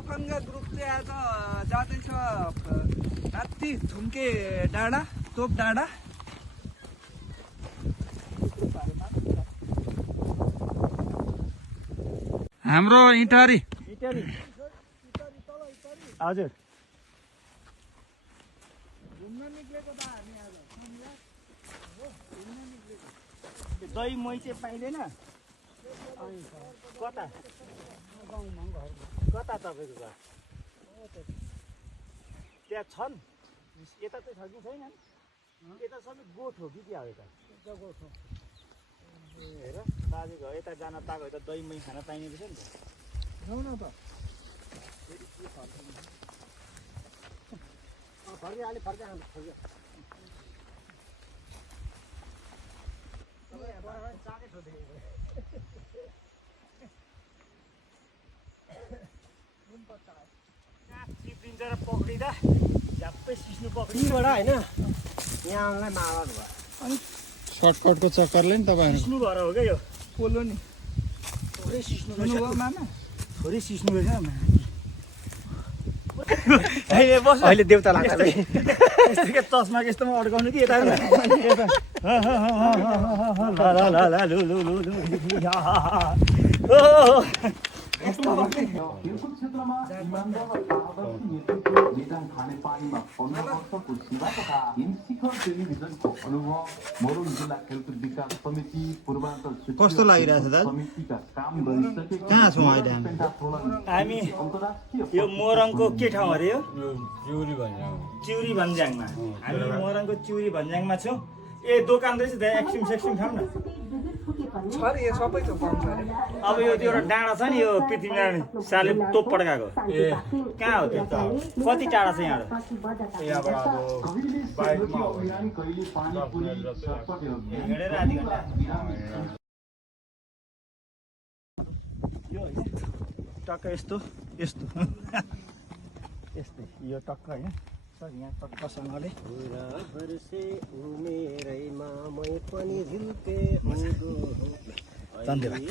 लफङ्गा group चाहिँ आज जाँदैछ माथि थुम्के डाँडा, तोप डाँडा। हाम्रो इटारी हजुर घुम्न निक्लेको त हामी आज दही मही चाहिँ पाइँदैन। कता कता तपाईँको घर त्यहाँ छन्? यता चाहिँ छ कि छैन? यता सबै गोठ हो कि क्या हो? यता गोठ हो। हेर बाजेको यता जान पाएको यता दही मही खान पाइने रहेछ नि त। जाउँ न त। फर्के अलि फर्के फर्के चिप्लिन्छ र पक्रिँदा झ्याप्पै सिस्नु पक्रिँबाट होइन यहाँ आउनलाई मावा भयो। अनि सर्टकटको चक्करले नि तपाईँहरू सिस्नु भएर हो क्या यो पोलो नि थोरै सिस्नु सुन्नुभयो मामा? थोरै सिस्नु रहेछ अहिले देउता लाग्छ यस्तो चस्मा यस्तोमा अड्काउनु कि यता खेलकुद क्षेत्रमा इमानदार र पारदर्शी नेतृत्व निदान खाने पानीमा 15 वर्षको सेवा तथा हिमशिखर टेलिभिजनको अनुभव मोरङ जिल्ला खेलकुद विकास समिति पूर्वाञ्चल कस्तो लागिरहेछ दाजु? समितिका काम गरिसकेको कहाँ छौँ अहिले हामी यो मोरङको के ठाउँ अरे यो चिउरी भन्ज्याङमा हामी मोरङको चिउरी भन्ज्याङमा छौँ। ए दोकान रहेछ त्यहाँ एक्सिम सेक्सिम खाऊँ न। छ अरे यो सबै थोक पाउँछ अरे। अब यो एउटा डाँडा छ नि यो पृथ्वीनारायण शाहले तोप पड्काएको कहाँ हो त्यो? कति टाढा छ यहाँबाट? हिँडेर आधी घन्टा यो टक्क यस्तो यस्तो यस्तै यो टक्क होइन सर यहाँ टक्कसँगले धन्यवाद।